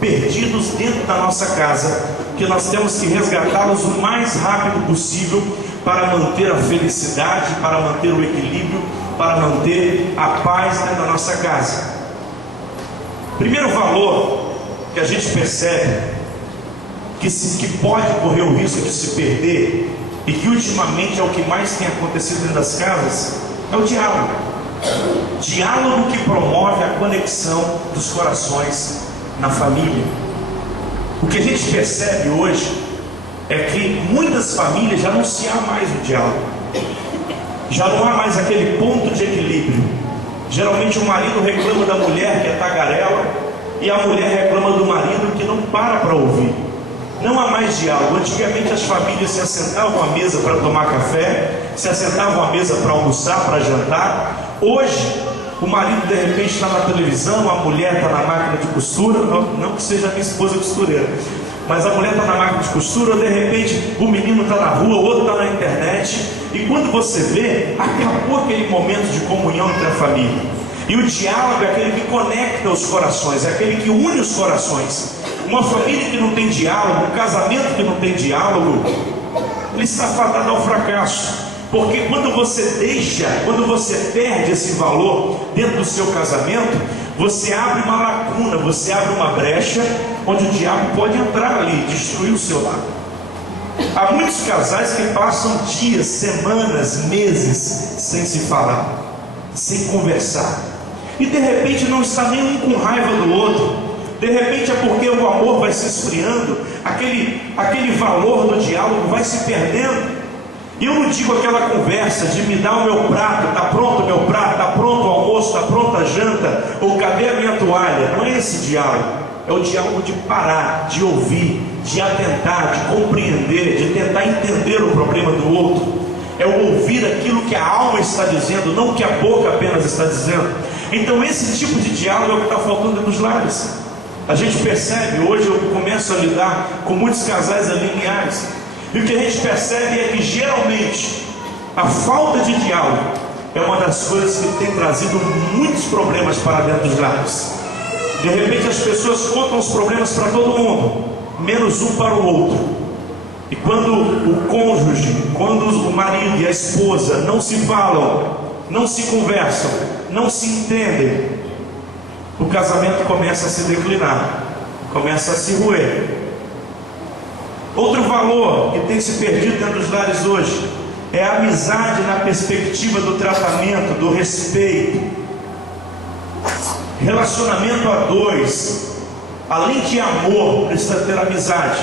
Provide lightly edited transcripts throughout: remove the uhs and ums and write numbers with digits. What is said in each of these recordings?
perdidos dentro da nossa casa, que nós temos que resgatá-los o mais rápido possível para manter a felicidade, para manter o equilíbrio, para manter a paz dentro da nossa casa. Primeiro valor que a gente percebe que pode correr o risco de se perder, e que ultimamente é o que mais tem acontecido dentro das casas, é o diálogo. Diálogo que promove a conexão dos corações na família. O que a gente percebe hoje é que muitas famílias já não se há mais o diálogo, já não há mais aquele ponto de equilíbrio. Geralmente o marido reclama da mulher que é tagarela, e a mulher reclama do marido que não para ouvir. Não há mais diálogo. Antigamente as famílias se assentavam à mesa para tomar café, se assentavam à mesa para almoçar, para jantar. Hoje, o marido de repente está na televisão, a mulher está na máquina de costura, não que seja a minha esposa costureira, mas a mulher está na máquina de costura, ou de repente o menino está na rua, o outro está na internet, e quando você vê, acabou aquele momento de comunhão entre a família. E o diálogo é aquele que conecta os corações, é aquele que une os corações. Uma família que não tem diálogo, um casamento que não tem diálogo, ele está fadado ao fracasso. Porque quando você perde esse valor dentro do seu casamento, você abre uma lacuna, você abre uma brecha, onde o diabo pode entrar ali e destruir o seu lar. Há muitos casais que passam dias, semanas, meses sem se falar, sem conversar, e de repente não está nem um com raiva do outro. De repente é porque o amor vai se esfriando, aquele valor do diálogo vai se perdendo. E eu não digo aquela conversa de me dar o meu prato, está pronto o meu prato, está pronto o almoço, está pronta a janta, ou cadê a minha toalha? Não é esse diálogo. É o diálogo de parar, de ouvir, de atentar, de compreender, de tentar entender o problema do outro. É o ouvir aquilo que a alma está dizendo, não o que a boca apenas está dizendo. Então esse tipo de diálogo é o que está faltando dentro dos lares. A gente percebe, hoje eu começo a lidar com muitos casais lineares, e o que a gente percebe é que geralmente a falta de diálogo é uma das coisas que tem trazido muitos problemas para dentro dos lares. De repente as pessoas contam os problemas para todo mundo, menos um para o outro. E quando o cônjuge, quando o marido e a esposa não se falam, não se conversam, não se entendem, o casamento começa a se declinar, começa a se roer. Outro valor que tem se perdido dentro dos lares hoje é a amizade na perspectiva do tratamento, do respeito. Relacionamento a dois, além de amor, precisa ter amizade.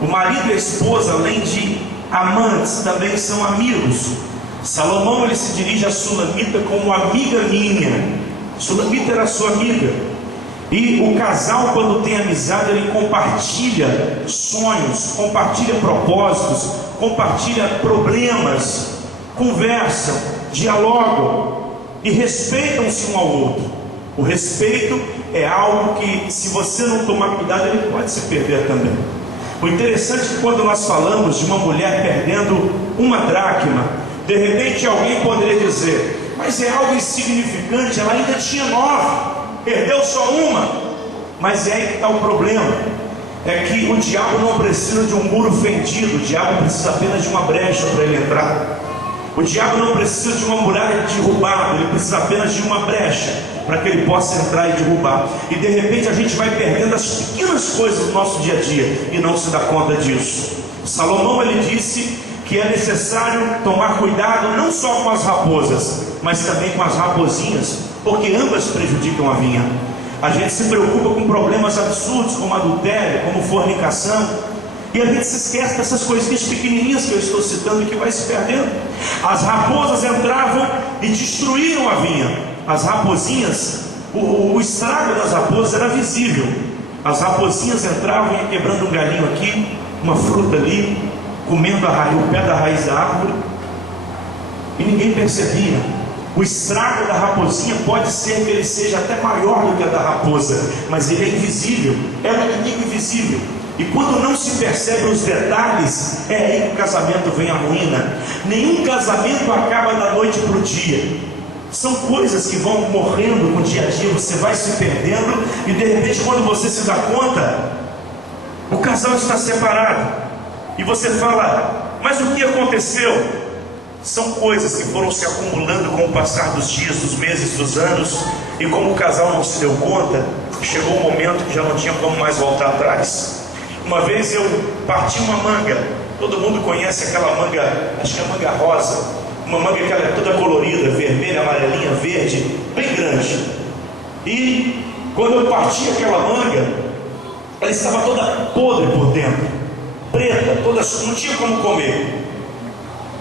O marido e a esposa, além de amantes, também são amigos. Salomão ele se dirige a Sulamita como amiga minha. Sulamita era sua amiga. E o casal, quando tem amizade, ele compartilha sonhos, compartilha propósitos, compartilha problemas, conversam, dialogam e respeitam-se um ao outro. O respeito é algo que, se você não tomar cuidado, ele pode se perder também. O interessante é que quando nós falamos de uma mulher perdendo uma dracma, de repente alguém poderia dizer: mas é algo insignificante, ela ainda tinha 9, perdeu só uma. Mas é aí que está o problema. É que o diabo não precisa de um muro fendido, o diabo precisa apenas de uma brecha para ele entrar. O diabo não precisa de uma muralha derrubada, ele precisa apenas de uma brecha para que ele possa entrar e derrubar. E de repente a gente vai perdendo as pequenas coisas do nosso dia a dia e não se dá conta disso. Salomão ele disse que é necessário tomar cuidado não só com as raposas, mas também com as raposinhas, porque ambas prejudicam a vinha. A gente se preocupa com problemas absurdos como adultério, como fornicação, e a gente se esquece dessas coisinhas pequenininhas que eu estou citando e que vai se perdendo. As raposas entravam e destruíam a vinha. As raposinhas, o estrago das raposas era visível. As raposinhas entravam e iam quebrando um galinho aqui, uma fruta ali, comendo o pé da raiz da árvore, e ninguém percebia. O estrago da raposinha pode ser que ele seja até maior do que a da raposa, mas ele é invisível, é um inimigo invisível. E quando não se percebe os detalhes, é aí que o casamento vem à ruína. Nenhum casamento acaba da noite para o dia. São coisas que vão morrendo com o dia a dia, você vai se perdendo, e de repente, quando você se dá conta, o casal está separado. E você fala: mas o que aconteceu? São coisas que foram se acumulando com o passar dos dias, dos meses, dos anos, e como o casal não se deu conta, chegou um momento que já não tinha como mais voltar atrás. Uma vez eu parti uma manga. Todo mundo conhece aquela manga, acho que é manga rosa, uma manga que ela é toda colorida, vermelha, amarelinha, verde, bem grande. E quando eu parti aquela manga, ela estava toda podre por dentro, preta, toda, não tinha como comer.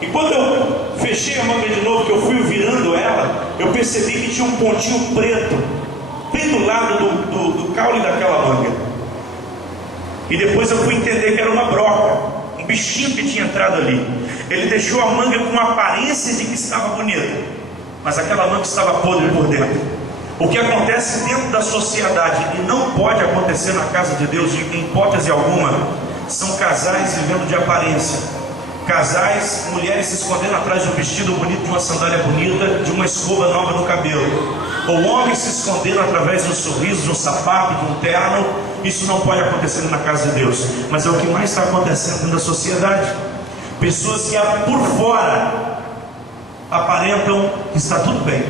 E quando eu fechei a manga de novo, que eu fui virando ela, eu percebi que tinha um pontinho preto bem do lado do caule daquela manga. E depois eu fui entender que era uma broca, um bichinho que tinha entrado ali. Ele deixou a manga com a aparência de que estava bonita, mas aquela manga estava podre por dentro. O que acontece dentro da sociedade, e não pode acontecer na casa de Deus em hipótese alguma, são casais vivendo de aparência. Casais, mulheres se escondendo atrás de um vestido bonito, de uma sandália bonita, de uma escova nova no cabelo. Ou homens se escondendo através de um sorriso, de um sapato, de um terno. Isso não pode acontecer na casa de Deus, mas é o que mais está acontecendo dentro da sociedade. Pessoas que por fora aparentam que está tudo bem,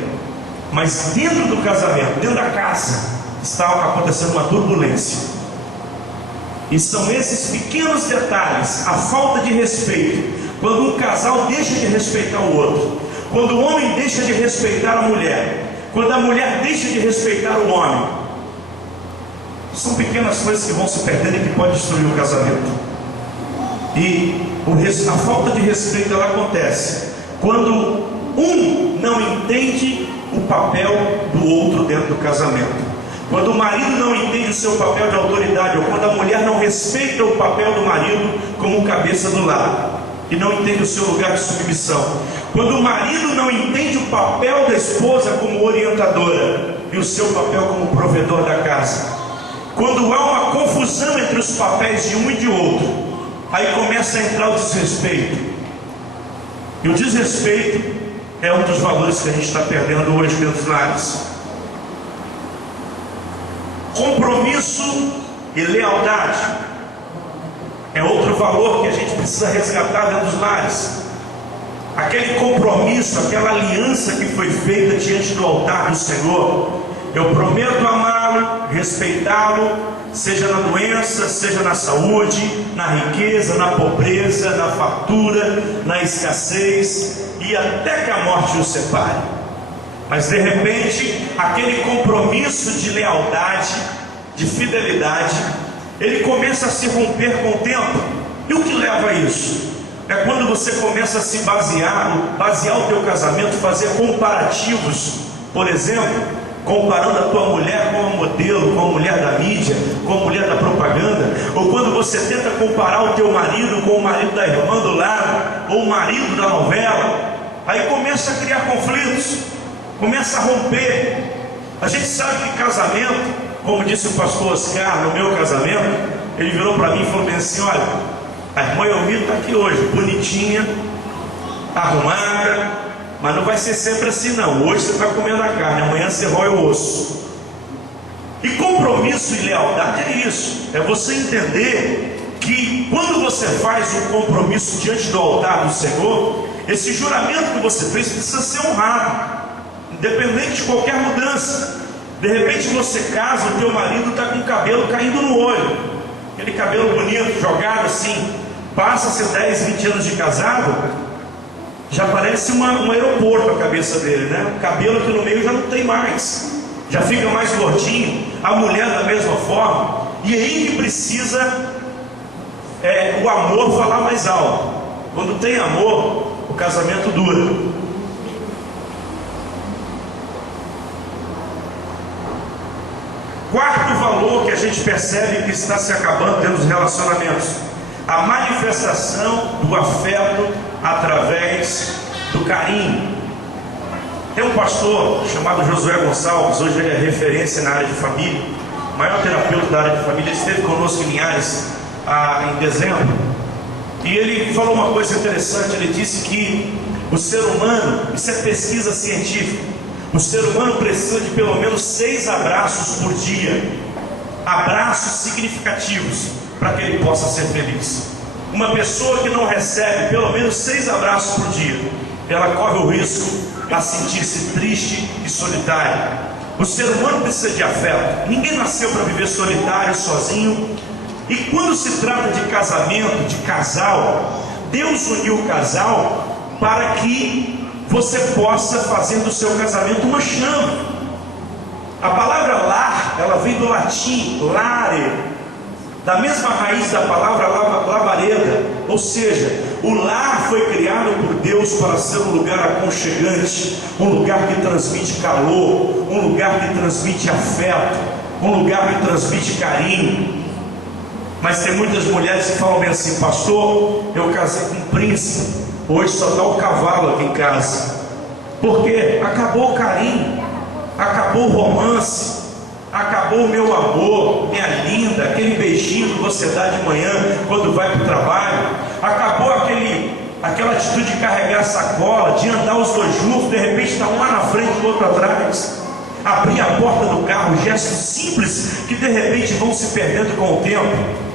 mas dentro do casamento, dentro da casa, está acontecendo uma turbulência. E são esses pequenos detalhes, a falta de respeito, quando um casal deixa de respeitar o outro, quando o homem deixa de respeitar a mulher, quando a mulher deixa de respeitar o homem. São pequenas coisas que vão se perdendo e que podem destruir o casamento. E a falta de respeito, ela acontece quando um não entende o papel do outro dentro do casamento. Quando o marido não entende o seu papel de autoridade, ou quando a mulher não respeita o papel do marido como cabeça do lar, e não entende o seu lugar de submissão. Quando o marido não entende o papel da esposa como orientadora, e o seu papel como provedor da casa. Quando há uma confusão entre os papéis de um e de outro, aí começa a entrar o desrespeito. E o desrespeito é um dos valores que a gente está perdendo hoje dentro dos lares. Compromisso e lealdade é outro valor que a gente precisa resgatar dentro dos lares. Aquele compromisso, aquela aliança que foi feita diante do altar do Senhor. Eu prometo amá-lo, respeitá-lo, seja na doença, seja na saúde, na riqueza, na pobreza, na fartura, na escassez, e até que a morte os separe. Mas de repente, aquele compromisso de lealdade, de fidelidade, ele começa a se romper com o tempo. E o que leva a isso? É quando você começa a se basear o teu casamento, fazer comparativos. Por exemplo, comparando a tua mulher com a modelo, com a mulher da mídia, com a mulher da propaganda. Ou quando você tenta comparar o teu marido com o marido da irmã do lado, ou o marido da novela. Aí começa a criar conflitos, começa a romper. A gente sabe que casamento, como disse o pastor Oscar no meu casamento, ele virou para mim e falou bem assim: olha, a irmã Elmira está aqui hoje, bonitinha, arrumada, mas não vai ser sempre assim não. Hoje você está comendo a carne, amanhã você rói o osso. E compromisso e lealdade é isso, é você entender que quando você faz um compromisso diante do altar do Senhor, esse juramento que você fez precisa ser honrado, independente de qualquer mudança. De repente você casa, o teu marido está com o cabelo caindo no olho, aquele cabelo bonito, jogado assim, passa-se 10, 20 anos de casado, já parece um aeroporto a cabeça dele, né? O cabelo aqui no meio já não tem mais, já fica mais gordinho, a mulher da mesma forma. E aí que precisa o amor falar mais alto. Quando tem amor, o casamento dura. Quarto valor que a gente percebe que está se acabando dentro dos relacionamentos: a manifestação do afeto através do carinho. Tem um pastor chamado Josué Gonçalves, hoje ele é referência na área de família, o maior terapeuta da área de família. Ele esteve conosco em Linhares em dezembro, e ele falou uma coisa interessante. Ele disse que o ser humano, isso é pesquisa científica, O ser humano precisa de pelo menos 6 abraços por dia, abraços significativos, para que ele possa ser feliz. Uma pessoa que não recebe pelo menos 6 abraços por dia, ela corre o risco a sentir-se triste e solitária. O ser humano precisa de afeto. Ninguém nasceu para viver solitário, sozinho. E quando se trata de casamento, de casal, Deus uniu o casal para que você possa fazer do seu casamento uma chama. A palavra lar, ela vem do latim lare, da mesma raiz da palavra lavareda, ou seja, o lar foi criado por Deus para ser um lugar aconchegante, um lugar que transmite calor, um lugar que transmite afeto, um lugar que transmite carinho. Mas tem muitas mulheres que falam bem assim: pastor, eu casei com um príncipe, hoje só está o cavalo aqui em casa. Por quê? Acabou o carinho, acabou o romance, acabou o meu amor, minha linda, aquele beijinho que você dá de manhã quando vai para o trabalho, acabou aquela atitude de carregar a sacola, de andar os dois juntos, de repente está um lá na frente e o outro atrás, abrir a porta do carro, gestos simples que de repente vão se perdendo com o tempo.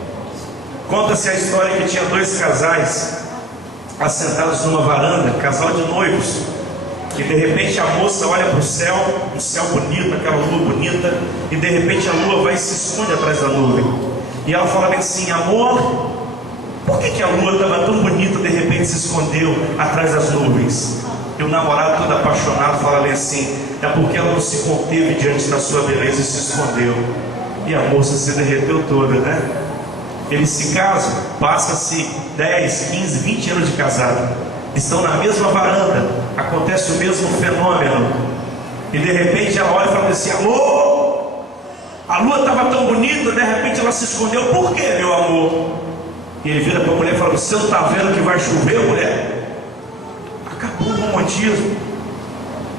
Conta-se a história que tinha 2 casais assentados numa varanda, casal de noivos, e de repente a moça olha para o céu, um céu bonito, aquela lua bonita, e de repente a lua vai e se esconde atrás da nuvem, e ela fala assim: amor, por que a lua estava tão bonita, de repente se escondeu atrás das nuvens? E o namorado, todo apaixonado, fala assim: é porque ela não se conteve diante da sua beleza e se escondeu. E a moça se derreteu toda, né? Eles se casam, passa-se 10, 15, 20 anos de casado, estão na mesma varanda, acontece o mesmo fenômeno, e de repente ela olha e fala assim: alô, a lua estava tão bonita, de repente ela se escondeu, por quê, meu amor? E ele vira para a mulher e fala: você não está vendo que vai chover, mulher? Acabou o romantismo.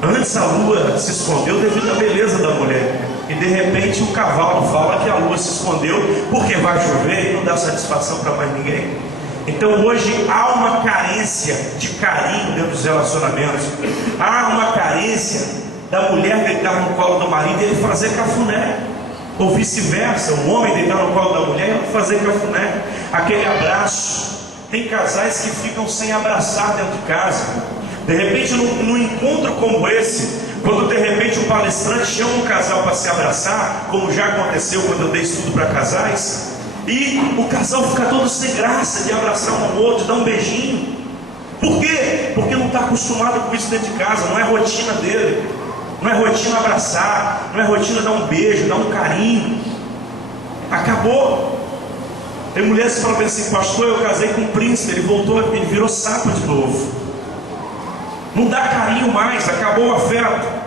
Antes a lua se escondeu devido à beleza da mulher, e de repente o cavalo fala que a lua se escondeu porque vai chover e não dá satisfação para mais ninguém. Então hoje há uma carência de carinho dentro dos relacionamentos, há uma carência da mulher deitar no colo do marido e ele fazer cafuné, ou vice-versa, o homem deitar no colo da mulher e ela fazer cafuné, aquele abraço. Tem casais que ficam sem abraçar dentro de casa. De repente num encontro como esse, quando de repente o palestrante chama um casal para se abraçar, como já aconteceu quando eu dei estudo para casais, e o casal fica todo sem graça de abraçar um ao outro, dar um beijinho. Por quê? Porque não está acostumado com isso dentro de casa, não é rotina dele, não é rotina abraçar, não é rotina dar um beijo, dar um carinho. Acabou. Tem mulheres que falam assim: pastor, eu casei com um príncipe, ele voltou, ele virou sapo de novo. Não dá carinho mais, acabou o afeto.